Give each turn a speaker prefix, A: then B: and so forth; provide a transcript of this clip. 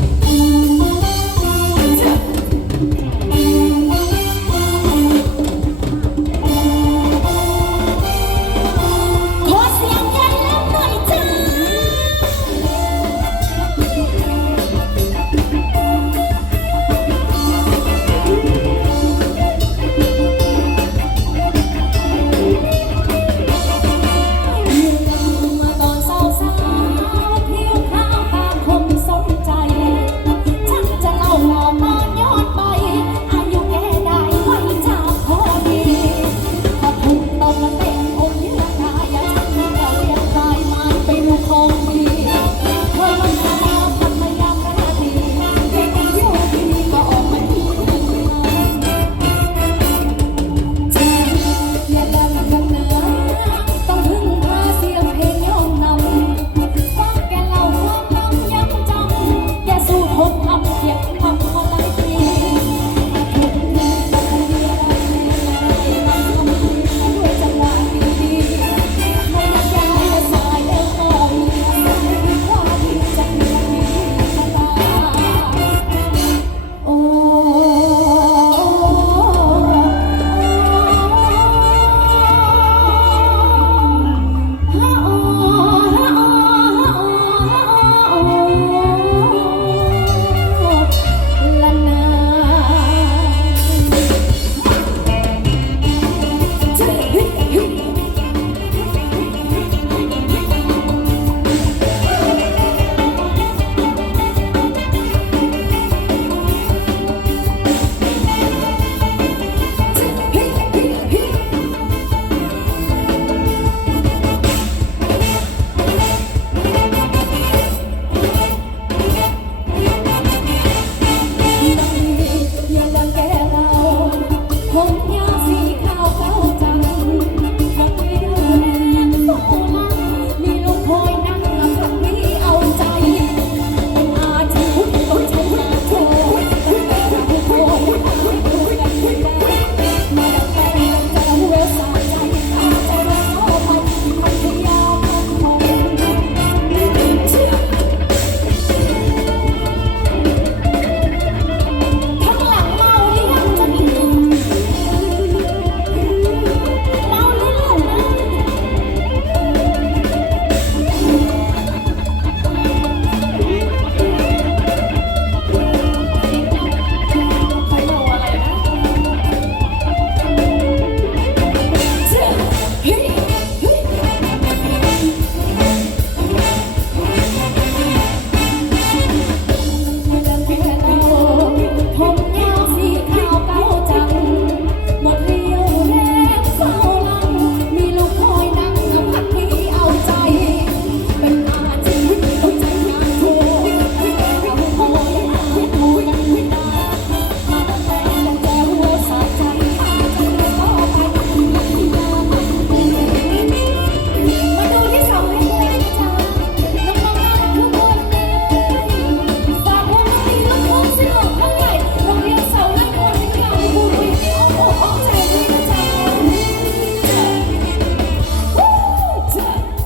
A: Thank you.